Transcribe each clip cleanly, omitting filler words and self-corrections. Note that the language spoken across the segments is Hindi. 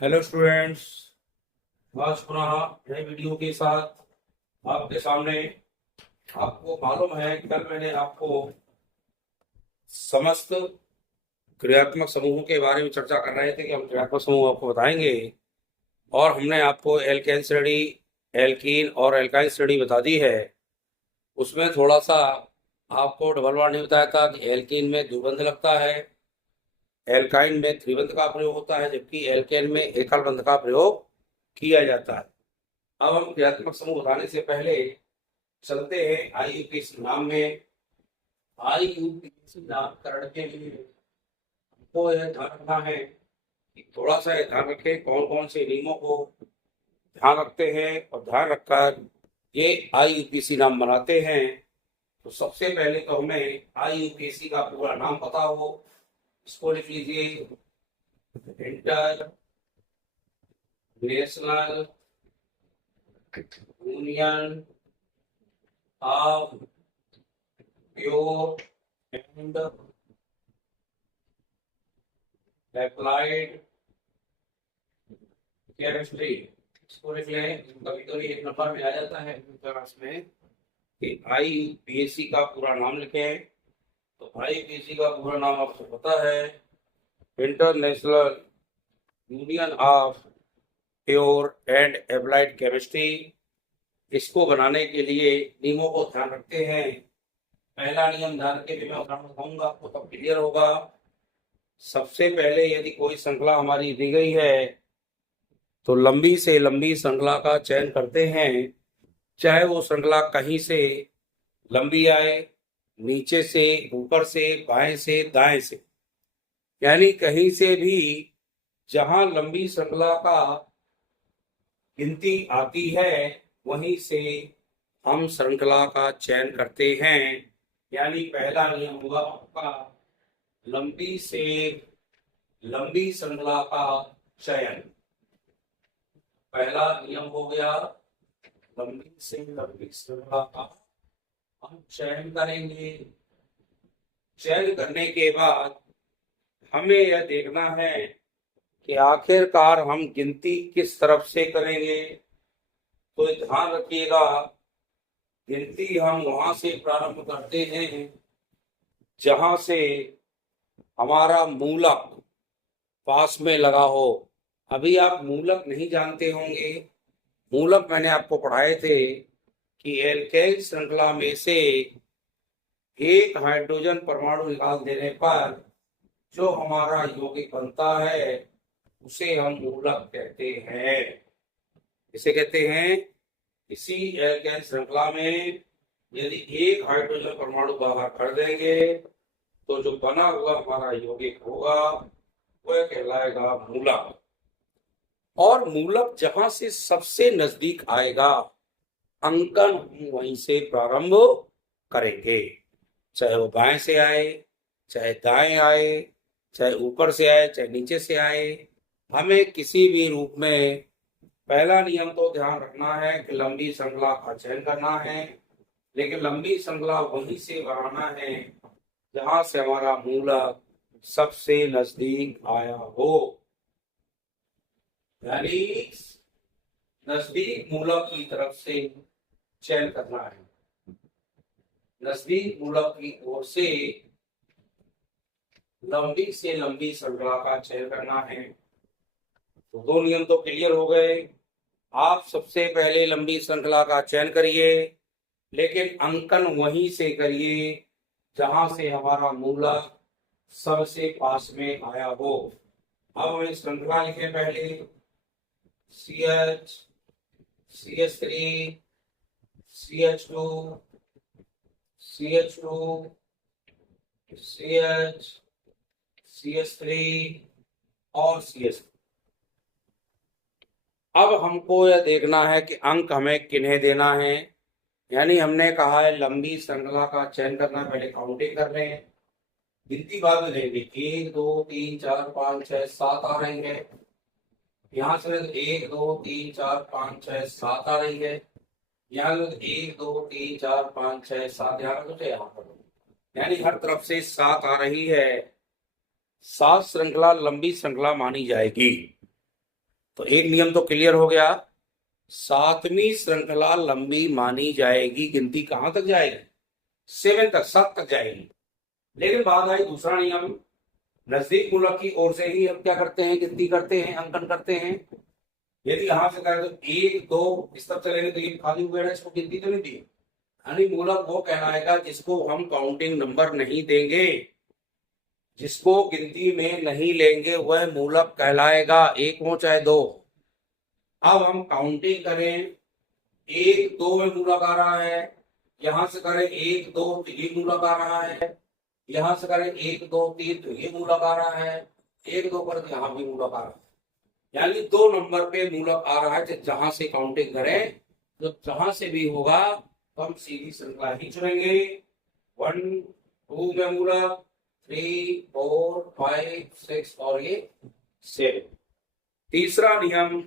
Hello students. आज पुनः नए वीडियो के साथ आपके सामने। आपको मालूम है कल मैंने आपको समस्त क्रियात्मक समूहों के बारे में चर्चा कर रहे थे कि हम क्रियात्मक समूह आपको बताएंगे, और हमने आपको एल्केन श्रेणी, एल्कीन और एल्काइन श्रेणी बता दी है। उसमें थोड़ा सा आपको डबल बार नहीं बताया था कि एल्कीन में द्विबंध लगता है, एल्काइन में त्रिबंध का प्रयोग होता है, जबकि एल्केन में एकल बंध का प्रयोग किया जाता है। अब हम क्रियात्मक समूह बताने से पहले चलते हैं आईयूपीएसी नाम में। आईयूपीएसी नामकरण के लिए हमको यह ध्यान रखना है कि थोड़ा सा ध्यान रखें कौन कौन से नियमों को ध्यान रखते हैं, और ध्यान रखकर ये आईयूपीएसी नाम बनाते हैं। तो सबसे पहले तो हमें आईयूपीएसी का पूरा नाम पता हो, इसको लिख लीजिए। Inter national union of pure and applied chemistry, इसको लिख लें। कभी कभी एक नंबर में आ जाता है क्लास में कि आईयूपीएसी का पूरा नाम लिखें। तो आईयूपीएसी का पूरा नाम आपको पता है, international union of pure and applied chemistry. इसको बनाने के लिए नियमों को ध्यान रखते हैं। पहला नियम ध्यान के भी मैं उदाहरण बताऊंगा, आपको तब क्लियर होगा। सबसे पहले यदि कोई श्रृंखला हमारी दी गई है तो लंबी से लंबी श्रृंखला का चयन करते हैं, चाहे वो श्रृंखला कहीं से लंबी आए, नीचे से, ऊपर से, बाएं से, दाएं से, यानी कहीं से भी जहां लंबी श्रृंखला का गिनती आती है वहीं से हम श्रृंखला का चयन करते हैं। यानी पहला नियम होगा आपका लंबी से लंबी श्रृंखला का चयन। पहला नियम हो गया लंबी से लंबी श्रृंखला का हम चयन करेंगे। चयन करने के बाद हमें यह देखना है कि आखिरकार हम गिनती किस तरफ से करेंगे। तो ध्यान रखिएगा, गिनती हम वहां से प्रारंभ करते हैं जहां से हमारा मूलक पास में लगा हो। अभी आप मूलक नहीं जानते होंगे। मूलक मैंने आपको पढ़ाए थे कि एल्केन श्रृंखला में से एक हाइड्रोजन परमाणु निकाल देने पर जो हमारा यौगिक बनता है उसे हम मूलक कहते हैं। इसे कहते हैं, इसी एल्केन श्रृंखला में यदि एक हाइड्रोजन परमाणु बाहर कर देंगे तो जो बना हुआ हमारा यौगिक होगा वह कहलाएगा मूलक। और मूलक जहां से सबसे नजदीक आएगा अंकन हम वहीं से प्रारंभ करेंगे, चाहे वो बाएं से आए, चाहे दाएं आए, चाहे ऊपर से आए, चाहे नीचे से आए। हमें किसी भी रूप में पहला नियम तो ध्यान रखना है कि लंबी श्रृंखला का चयन करना है, लेकिन लंबी श्रृंखला वहीं से बनाना है जहां से हमारा मूलक सबसे नजदीक आया हो। यानी नजदीक मूलक की तरफ से चयन करना है, नजदीक मूलक की ओर से लंबी श्रृंखला का चयन करना है। तो दो नियम तो क्लियर हो गए। आप सबसे पहले लंबी श्रृंखला का चयन करिए, लेकिन अंकन वहीं से करिए जहां से हमारा मूलक सबसे पास में आया हो। अब हमें श्रृंखला लिखें पहले, CH, CH3, CH2, CH2, CH, CH3 और CH। अब हमको यह देखना है कि अंक हमें किन्हें देना है। यानी हमने कहा है लंबी श्रृंखला का चयन करना, पहले काउंटिंग कर रहे हैं, गिनती बाद में लेंगे। 1 2 3 4 5 6 7 आ रही है। यहाँ से 1 2 3 4 5 6 7 आ रही है। यहाँ 1 2 3 4 5 6 7 यहाँ पर, यानी हर तरफ से 7 आ रही है। 7 श्रृंखला लंबी श्रृंखला मानी जाएगी। तो एक नियम तो क्लियर हो गया, सातवीं श्रृंखला लंबी मानी जाएगी, गिनती कहां तक जाएगी, 7 तक, 7 तक जाएगी। लेकिन बात आई दूसरा नियम, नजदीक मूलक की ओर से ही हम क्या करते हैं, गिनती करते हैं, अंकन करते हैं। यदि यहां से करें तो 1 2 इस तरफ चलेंगे तो ये खाली हुए ना, इसको गिनती तो नहीं दी, यानी मूलक वो कहलाएगा जिसको हम काउंटिंग नंबर नहीं देंगे, जिसको गिनती में नहीं लेंगे वह मूलक कहलाएगा, एक हो चाहे दो। अब हम काउंटिंग करें, 1 2 में मूलक आ रहा है, यहां से करें 1 2 तो ये मूलक आ रहा है, यहां से करें 1 2 3 तो ये मूलक आ रहा है, 1 2 पर यहां भी मूलक आ रहा है, यानी 2 नंबर पे मूलक आ रहा है। तो जहां से काउंटिंग करें तो जहां से भी होगा तो हम सीधी श्रृंखला ही चुनेंगे, 1 2 में मूलक, 3 4 5 6 और ये 7। तीसरा नियम,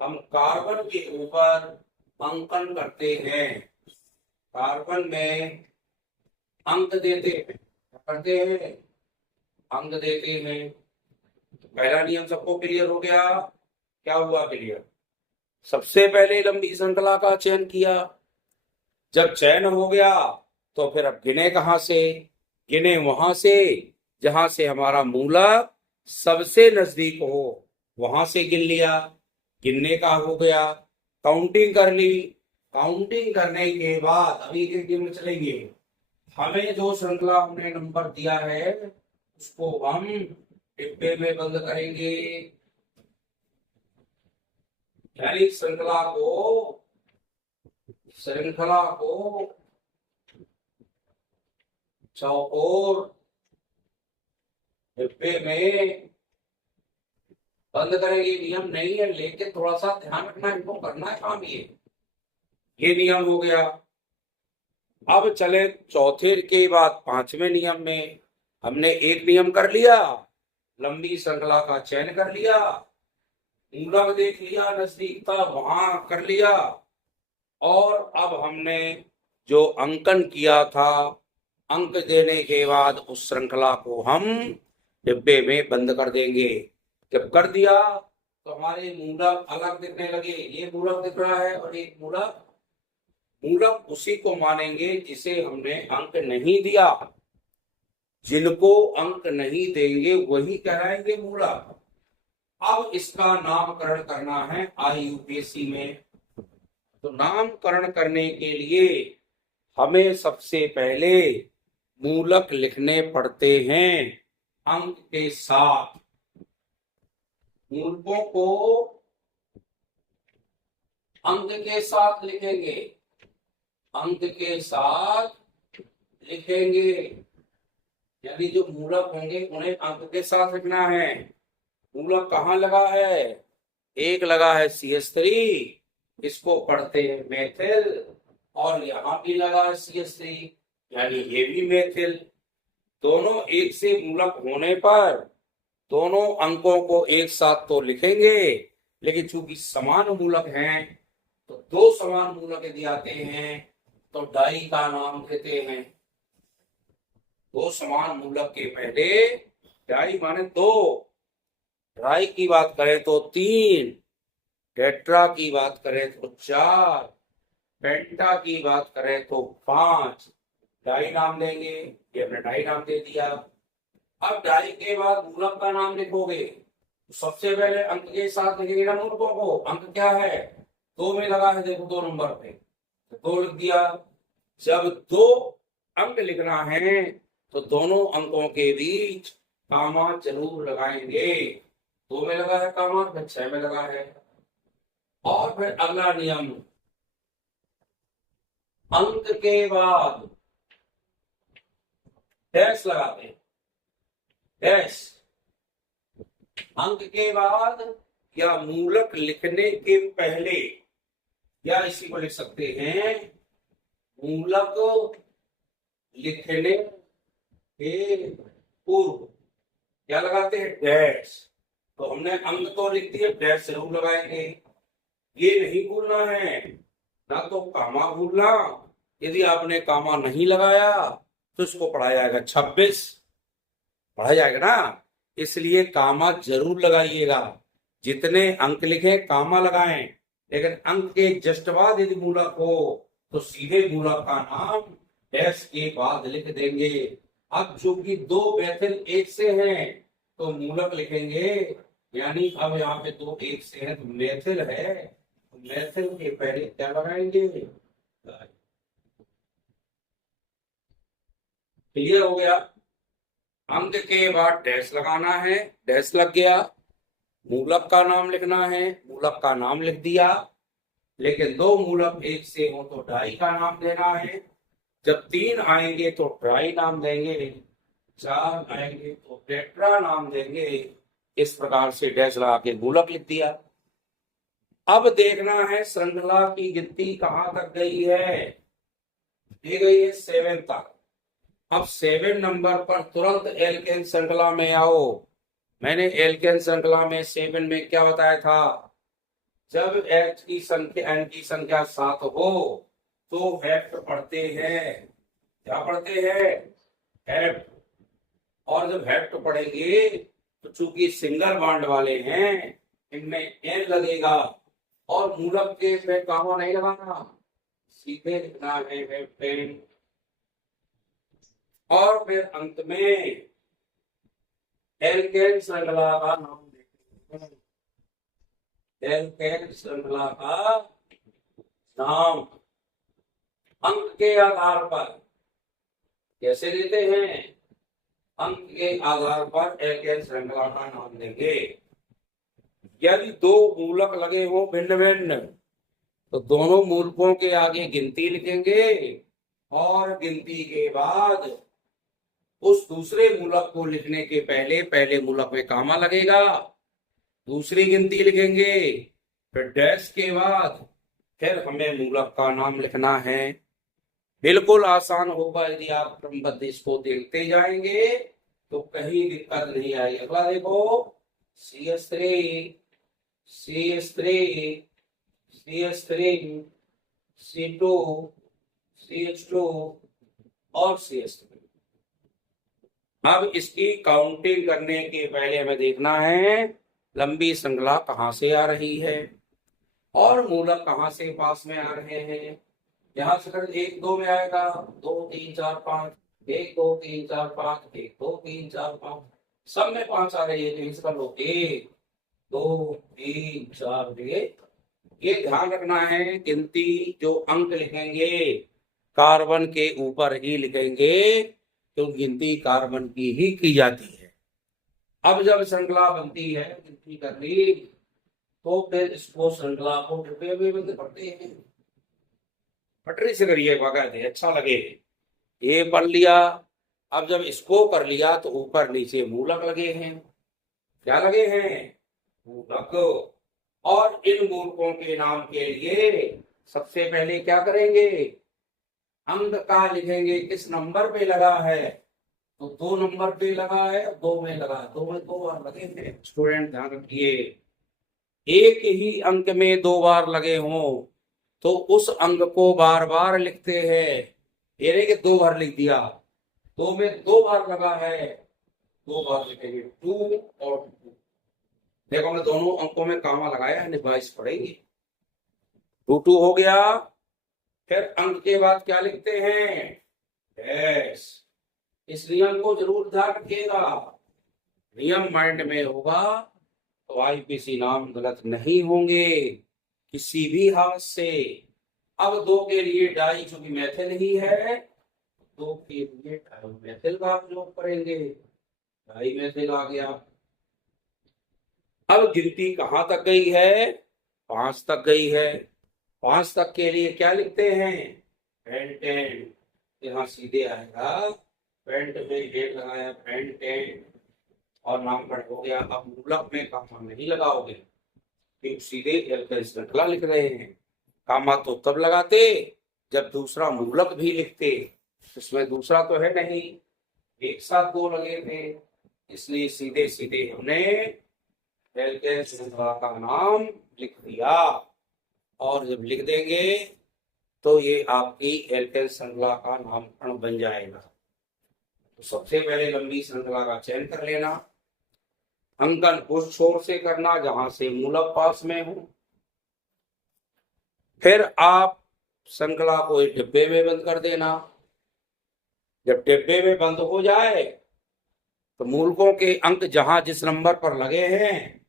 हम कार्बन के ऊपर अंकन करते हैं, कार्बन में अंक देते हैं, करते हैं अंक देते हैं। तो पहला नियम सबको क्लियर हो गया, क्या हुआ क्लियर, सबसे पहले लंबी श्रृंखला का चयन किया, जब चयन हो गया तो फिर अब गिने कहां से, गिने वहां से जहां से हमारा मूलक सबसे नजदीक हो, वहां से गिन लिया, गिनने का हो गया, काउंटिंग कर ली, काउंटिंग करने के बाद अभी एक दिन में चलेंगे, हमें जो श्रृंखला हमने नंबर दिया है उसको हम डिब्बे में बंद करेंगे, यानी श्रृंखला को चौकोर डिब्बे में बंद करेंगे। नियम नहीं है लेकिन थोड़ा सा ध्यान रखना, इनको करना है काम, ये नियम हो गया। अब चले चौथे के बाद पांचवें नियम में, हमने एक नियम कर लिया, लंबी श्रृंखला का चयन कर लिया, मूलक देख लिया, नजदीकता वहां कर लिया, और अब हमने जो अंकन किया था, अंक देने के बाद उस श्रृंखला को हम डिब्बे में बंद कर देंगे। जब कर दिया तो हमारे मूलक अलग दिखने लगे, ये मूलक दिख रहा है और एक मूलक उसी को मानेंगे जिसे हमने अंक नहीं दिया, जिनको अंक नहीं देंगे वही कहलाएंगे मूलक। अब इसका नामकरण करना है IUPAC में, तो नामकरण करने के लिए हमें सबसे पहले मूलक लिखने पड़ते हैं अंक के साथ, मूलकों को अंक के साथ लिखेंगे, अंक के साथ लिखेंगे, यानी जो मूलक होंगे उन्हें अंक के साथ लिखना है। मूलक कहाँ लगा है, एक लगा है CH3, इसको पढ़ते हैं मेथिल, और यहाँ भी लगा है CH3 यानी ये भी मेथिल। दोनों एक से मूलक होने पर दोनों अंकों को एक साथ तो लिखेंगे, लेकिन चूंकि समान मूलक हैं तो दो समान मूलक यदि आते हैं तो डाई का नाम देते हैं। दो समान मूलक के पहले डाई माने 2, ट्राई की बात करें तो 3, टेट्रा की बात करें तो 4, पेंटा की बात करें तो 5, डाई नाम देंगे, ये हमने डाई नाम दे दिया। अब डाई के बाद मूलक का नाम लिखोगे तो सबसे पहले अंक के साथ लिखेंगे ना मूलकों को, अंक क्या है 2 में लगा है, देखो 2 नंबर पे, तो 2 लिख दिया। जब 2 अंक लिखना है तो दोनों अंकों के बीच कामा जरूर लगाएंगे, 2 में लगा है कामा, फिर 6 में लगा है। और फिर अगला नियम, अंक के बाद डैश लगाते हैं, डैश अंक के बाद या मूलक लिखने के पहले, या इसी को लिख सकते हैं मूलक लिखने के पूर्व क्या लगाते हैं, डैश। तो हमने अंक तो लिख दिए, डैश जरूर लगाएंगे। ये नहीं भूलना है, ना तो कामा भूलना, यदि आपने कामा नहीं लगाया तो इसको पढ़ा जाएगा 26 पढ़ा जाएगा ना, इसलिए कामा जरूर लगाइएगा। जितने अंक लिखे कामा लगाएं, लेकिन अंक के जस्ट बाद यदि मूलक हो तो सीधे मूलक का नाम डैश के बाद लिख देंगे। अब चूंकि दो मैथिल एक से हैं तो मूलक लिखेंगे, यानी अब यहाँ पे दो एक से हैं तो मैथिल है, तो मैथिल के पहले क्या लगाएंगे? क्लियर हो गया? अंक के बाद डैश लगाना है, डैश लग गया। मूलक का नाम लिखना है, मूलक का नाम लिख दिया। लेकिन दो मूलक एक से हो तो डाई का नाम देना है। जब तीन आएंगे तो ट्राई नाम देंगे, चार आएंगे तो टेट्रा नाम देंगे। इस प्रकार से डैश लगा के मूलक लिख दिया। अब देखना है श्रृंखला की गिनती कहां तक गई है। दी गई है 7 तक। अब 7 नंबर पर तुरंत एल्केन श्रृंखला में आओ। मैंने एल्केन श्रृंखला में 7 में क्या बताया था? जब H की संख्या N की संख्या 7 हो तो हेप्ट पढ़ते हैं। क्या पढ़ते हैं? हेप्ट। और जब हेप्ट पढ़ेंगे तो चूंकि सिंगल बॉन्ड वाले हैं इनमें N लगेगा और मूलक के में कामा नहीं लगाना, सीधे लिखना है हेप्टेन। और फिर अंत में एल्केन श्रृंखला का नाम देखते हैं। एल्केन श्रृंखला का नाम अंक के आधार पर कैसे देते हैं? अंक के आधार पर एल्केन श्रृंखला का नाम देंगे। यदि दो मूलक लगे हो भिन्न भिन्न तो दोनों मूलकों के आगे गिनती लिखेंगे और गिनती के बाद उस दूसरे मूलक को लिखने के पहले पहले मूलक में कामा लगेगा, दूसरी गिनती लिखेंगे, फिर डैश के बाद फिर हमें मूलक का नाम लिखना है। बिल्कुल आसान होगा। यदि आप क्रमबद्ध इसको देखते जाएंगे तो कहीं दिक्कत नहीं आएगी। अगला देखो CS3 CS3 CS3 C2 CH2 और CS3। अब इसकी काउंटिंग करने के पहले हमें देखना है लंबी श्रृंखला कहां से आ रही है और मूलक कहां से पास में आ रहे हैं। यहाँ से कर 1 2 में आएगा 2 3 4 5, 1 2 3 4 5, 1 2 3 4 5, सब में 5 आ रही है तो इस कर लो 1 2 3 4 ये ध्यान रखना है। गिनती जो अंक लिखेंगे कार्बन के ऊपर ही लिखेंगे तो गिनती कार्बन की ही की जाती है। अब जब श्रृंखला बनती है गिनती कर ली तो फिर इसको श्रृंखला को डिब्बे में बंद करते हैं। पटरी से करिए बाकायदे, अच्छा लगे। ये पढ़ लिया। अब जब इसको कर लिया तो ऊपर नीचे मूलक लगे हैं। क्या लगे हैं? मूलक। और इन मूलकों के नाम के लिए सबसे पहले क्या करेंगे? अंक का लिखेंगे। किस नंबर पे लगा है? तो 2 नंबर पे लगा है, 2 में लगा, 2 में 2 बार लगे हैं। स्टूडेंट ध्यान रखिए, एक ही अंक में 2 बार लगे हों तो उस अंक को बार बार लिखते हैं। ये नहीं कि 2 बार लिख दिया, 2 में 2 बार लगा है, 2 बार लिखेंगे 2 और 2। देखो हमने दोनों अंकों में कामा लगाया है, 22 पढ़ेंगे। 2 2 हो गया। फिर अंक के बाद क्या लिखते हैं? डैश। इस नियम को जरूर ध्यान रखिएगा। नियम माइंड में होगा तो आईपीसी नाम गलत नहीं होंगे किसी भी हालत से। अब 2 के लिए डाई चूंकि मैथिल ही है, 2 के लिए डाई मैथिल का प्रयोग करेंगे। डाई मैथिल आ गया। अब गिनती कहां तक गई है? 5 तक गई है। 5 तक के लिए क्या लिखते हैं? पेंटेन। यहाँ सीधे आएगा पेंट में 1 लगाया पेंटेन और नामकरण हो गया। अब मूलक में कामा नहीं लगाओगे क्योंकि सीधे एल्केन श्रृंखला लिख रहे हैं। कामा तो तब लगाते जब दूसरा मूलक भी लिखते, इसमें दूसरा तो है नहीं, एक साथ 2 लगे थे, इसलिए सीधे सीधे हमने एल्केन श्रृंखला का नाम लिख दिया। और जब लिख देंगे तो ये आपकी एल्केन श्रृंखला का नामकरण बन जाएगा। तो सबसे पहले लंबी श्रृंखला का चयन कर लेना। अंकन उस छोर से करना जहां से मूलक पास में हो। फिर आप श्रृंखला को एक डिब्बे में बंद कर देना। जब डिब्बे में बंद हो जाए तो मूलकों के अंक जहां जिस नंबर पर लगे हैं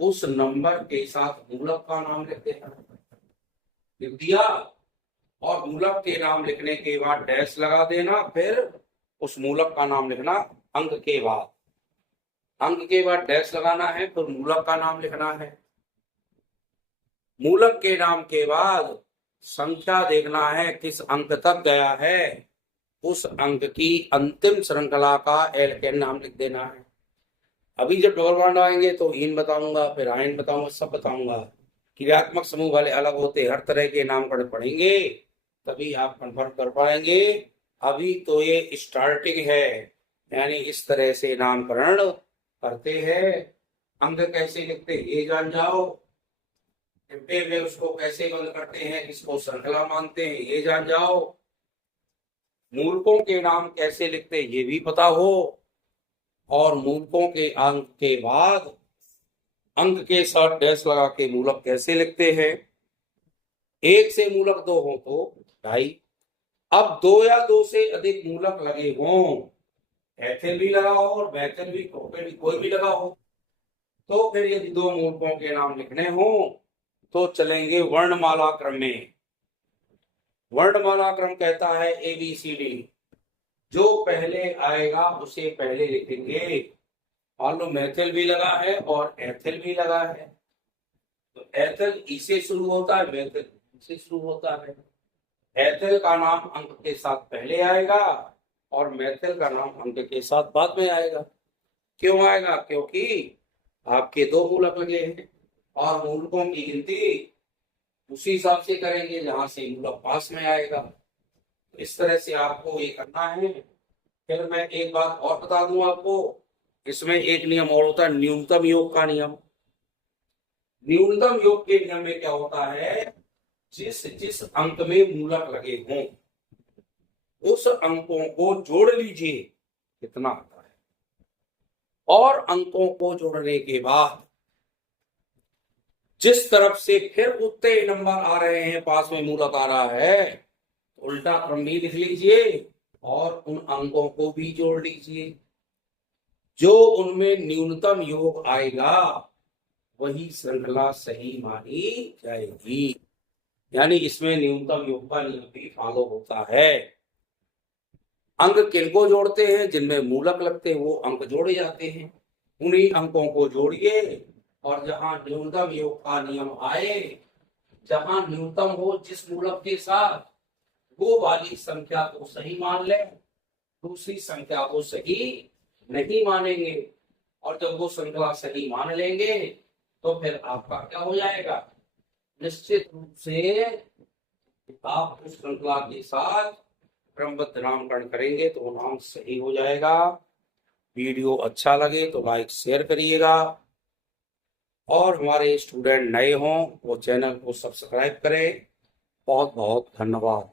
उस नंबर के साथ मूलक का नाम लिख देना। लिख दिया और मूलक के नाम लिखने के बाद डैश लगा देना। फिर उस मूलक का नाम लिखना अंक के बाद। अंक के बाद डैश लगाना है, फिर मूलक का नाम लिखना है। मूलक के नाम के बाद संख्या देखना है किस अंक तक गया है, उस अंक की अंतिम श्रृंखला का एलकेन नाम लिख देना है। अभी जब डबल बॉन्ड आएंगे तो इन बताऊंगा, फिर आयन बताऊंगा, सब बताऊंगा। क्रियात्मक समूह वाले अलग होते, हर तरह के नामकरण पढ़ेंगे तभी आप कंफर्म कर पाएंगे। अभी तो ये स्टार्टिंग है, यानी इस तरह से नामकरण करते हैं। अंक कैसे लिखते ये जान जाओ, डिब्बे में उसको कैसे बंद करते हैं, किसको श्रृंखला मानते हैं ये जान जाओ, मूलकों के नाम कैसे लिखते ये भी पता हो, और मूलकों के अंक के बाद अंक के साथ डैश लगा के मूलक कैसे लिखते हैं। एक से मूलक दो हो तो ढाई। अब दो या दो से अधिक मूलक लगे हों, एथिल भी लगा हो और बैथिल भी, कोई भी लगा हो, तो फिर यदि दो मूलकों के नाम लिखने हो तो चलेंगे वर्णमाला क्रम में। वर्णमाला क्रम कहता है ABCD, जो पहले आएगा उसे पहले लिखेंगे। मान लो मैथिल भी लगा है और एथिल भी लगा है, तो एथिल इसे शुरू होता है, मैथिल से शुरू होता है। एथिल का नाम अंक के साथ पहले आएगा और मैथिल का नाम अंक के साथ बाद में आएगा। क्यों आएगा? क्योंकि आपके दो मूलक लगे हैं और मूलकों की गिनती उसी हिसाब से करेंगे जहां से मूलक पास में आएगा। तो इस तरह से आपको ये करना है। फिर मैं एक बात और बता दूं आपको, इसमें एक नियम और होता है, न्यूनतम योग का नियम। न्यूनतम योग के नियम में क्या होता है, जिस जिस अंक में मूलक लगे हों उस अंकों को जोड़ लीजिए, कितना आता है, और अंकों को जोड़ने के बाद जिस तरफ से फिर उतने नंबर आ रहे हैं, पास में मूलक आ रहा है, उल्टा क्रम भी लिख लीजिए और उन अंकों को भी जोड़ लीजिए। जो उनमें न्यूनतम योग आएगा वही श्रृंखला सही मानी जाएगी। यानी इसमें न्यूनतम योग का नियम भी फॉलो होता है। अंक किनको जोड़ते हैं? जिनमें मूलक लगते हैं वो अंक जोड़े जाते हैं। उन्हीं अंकों को जोड़िए और जहां न्यूनतम योग का नियम आए, जहां न्यूनतम हो जिस मूलक के साथ, वो वाली संख्या को सही मान ले, दूसरी संख्या को सही नहीं मानेंगे। और जब वो श्रृंखला सही मान लेंगे तो फिर आपका क्या हो जाएगा, निश्चित रूप से आप उस श्रृंखला के साथ क्रमबद्ध नामकरण करेंगे तो नाम सही हो जाएगा। वीडियो अच्छा लगे तो लाइक शेयर करिएगा, और हमारे स्टूडेंट नए हों वो चैनल को सब्सक्राइब करें। बहुत बहुत धन्यवाद।